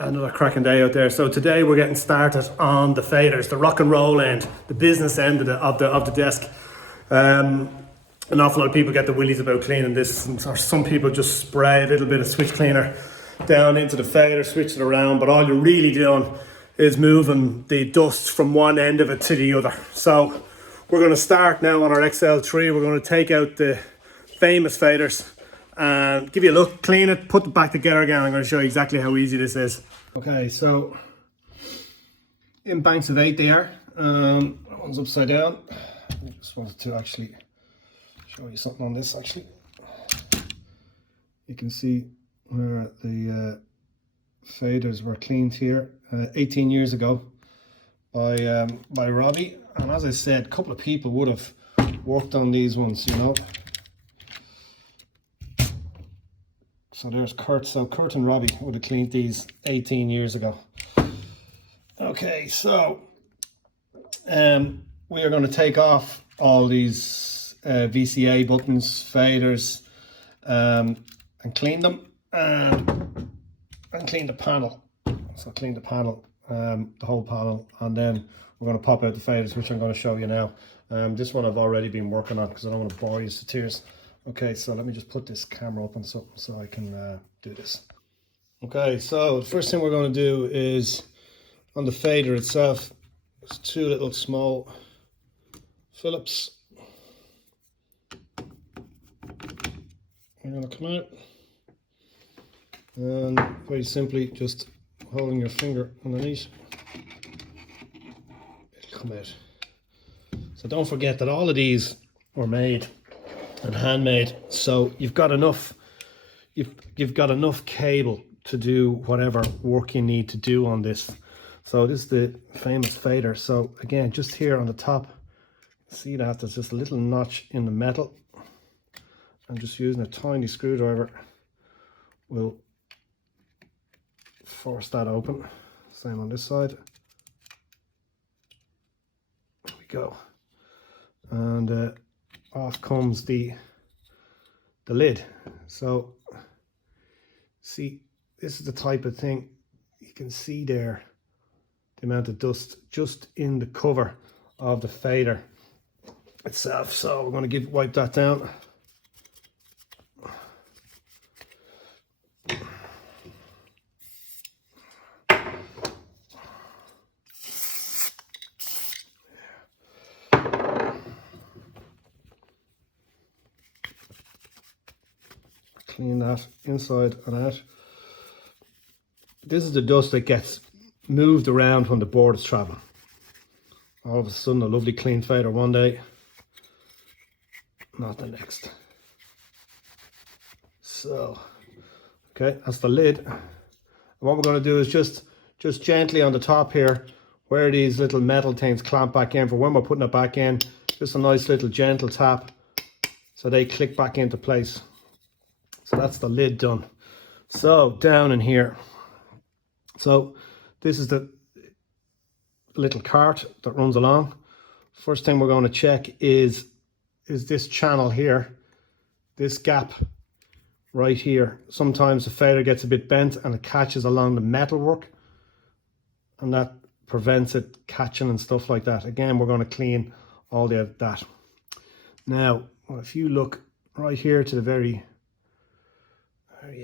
Another cracking day out there. So today we're getting started on the faders, the rock and roll end, the business end of the desk. An awful lot of people get the willies about cleaning this, or some people just spray a little bit of switch cleaner down into the fader, switch it around, but all you're really doing is moving the dust from one end of it to the other. So we're going to start now on our XL3. We're going to take out the famous faders and give you a look, clean it, put it back together again. I'm going to show you exactly how easy this is. Okay, so in banks of 8 they are. One's upside down. I just wanted to actually show you something on this. Actually, you can see where the faders were cleaned here 18 years ago by Robbie. And as I said, a couple of people would have worked on these ones, you know. So there's Kurt. So Kurt and Robbie would have cleaned these 18 years ago. Okay, so we are going to take off all these VCA buttons, faders, and clean them, and clean the panel. So clean the panel, the whole panel, and then we're going to pop out the faders, which I'm going to show you now. This one I've already been working on because I don't want to bore you to tears. Okay, so let me just put this camera up on something so I can do this. Okay, so the first thing we're going to do is on the fader itself, there's two little small Phillips. They're going to come out, and very simply just holding your finger underneath, it'll come out. So don't forget that all of these were made and handmade, so you've got enough cable to do whatever work you need to do on this. So this is the famous fader. So again, just here on the top, see that there's just a little notch in the metal. I'm just using a tiny screwdriver, will force that open. Same on this side. There we go. And off comes the lid. So see, this is the type of thing you can see there, the amount of dust just in the cover of the fader itself. So we're going to wipe that down. Clean that inside and out. This is the dust that gets moved around when the board is traveling. All of a sudden a lovely clean fader one day, not the next. So, okay, that's the lid. And what we're going to do is just gently on the top here, where these little metal things clamp back in for when we're putting it back in, just a nice little gentle tap so they click back into place. So that's the lid done. So down in here. So this is the little cart that runs along. First thing we're going to check is this channel here, this gap right here. Sometimes the fader gets a bit bent and it catches along the metalwork, and that prevents it catching and stuff like that. Again, we're going to clean all that. Now, if you look right here to the very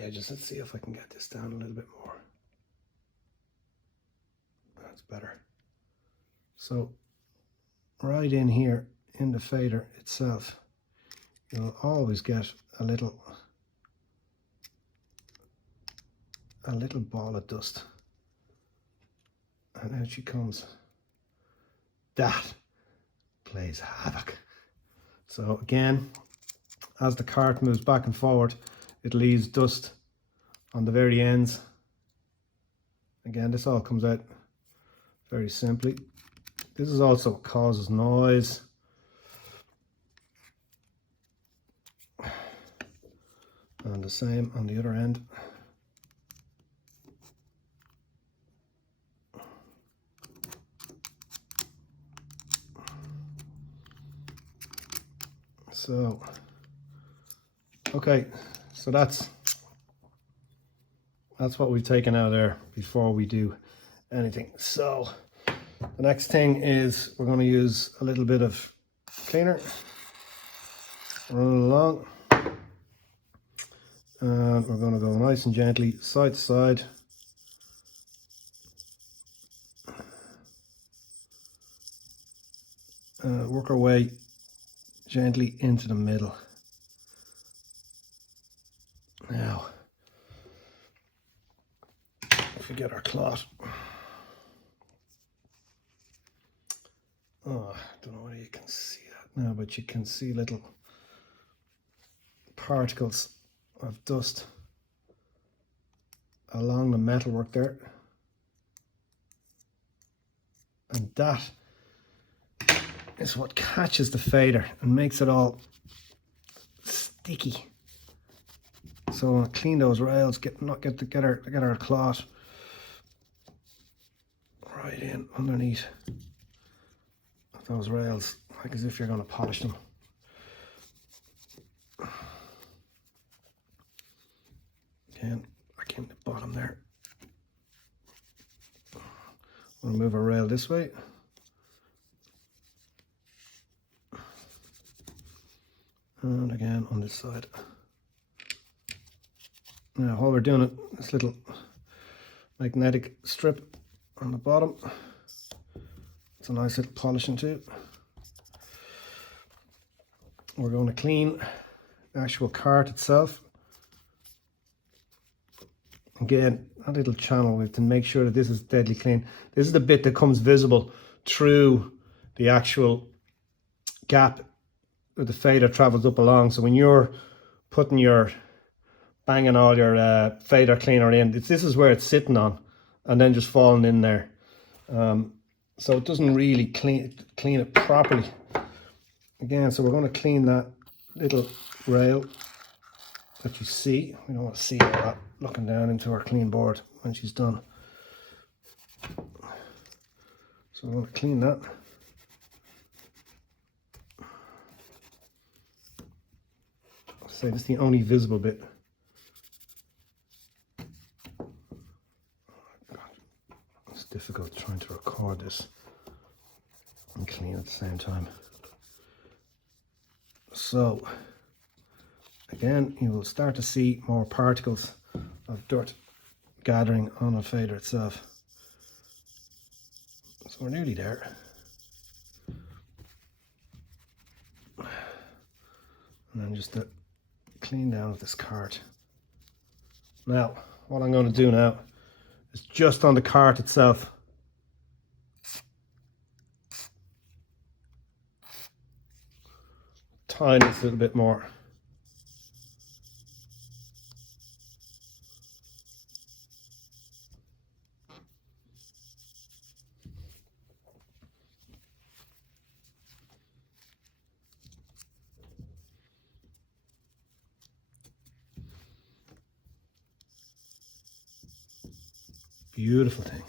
edges, let's see if I can get this down a little bit more. That's better. So right in here in the fader itself, you'll always get a little ball of dust, and out she comes. That plays havoc. So again, as the cart moves back and forward, it leaves dust on the very ends. Again, this all comes out very simply. This is also what causes noise. And the same on the other end. So, okay, so that's that's what we've taken out of there before we do anything. So the next thing is we're going to use a little bit of cleaner, run it along, and we're going to go nice and gently side to side. Work our way gently into the middle. Now, if we get our cloth, oh, I don't know whether you can see that now, but you can see little particles of dust along the metalwork there, and that is what catches the fader and makes it all sticky. So I want to clean those rails, get our cloth right in underneath those rails, like as if you're going to polish them. Again, back in the bottom there. We'll move our rail this way. And again on this side. Now while we're doing it, this little magnetic strip on the bottom, it's a nice little polishing too. We're going to clean the actual cart itself. Again, a little channel, we have to make sure that this is deadly clean. This is the bit that comes visible through the actual gap that the fader travels up along. So when you're banging all your fader cleaner in, this is where it's sitting on and then just falling in there. So it doesn't really clean it properly. Again, so we're going to clean that little rail that you see. We don't want to see all that looking down into our clean board when she's done. So we're going to clean that. I'll say this is the only visible bit. It's difficult trying to record this and clean at the same time. So again, you will start to see more particles of dirt gathering on the fader itself. So we're nearly there. And then just to clean down with this cart. Now, what I'm going to do now is just on the cart itself. Tiniest little bit more. Beautiful thing.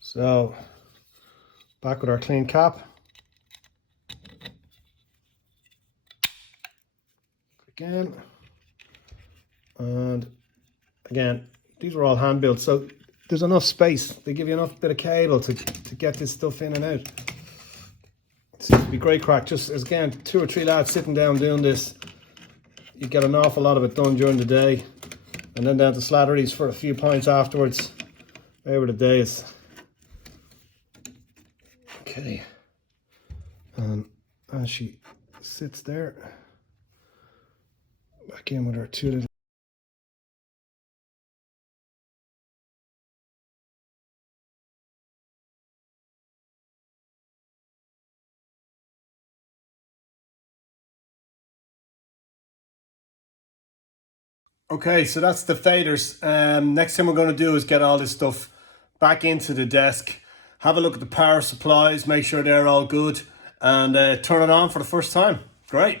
So back with our clean cap. Again. And again, these were all hand built, so there's enough space. They give you enough bit of cable to get this stuff in and out. It seems to be great crack. Just as again, 2 or 3 lads sitting down doing this, you get an awful lot of it done during the day, and then down to Slattery's for a few pints afterwards. They were the days. Okay, and as she sits there, back in with our 2 little. Okay, so that's the faders. Next thing we're going to do is get all this stuff back into the desk, have a look at the power supplies, make sure they're all good, and turn it on for the first time. Great.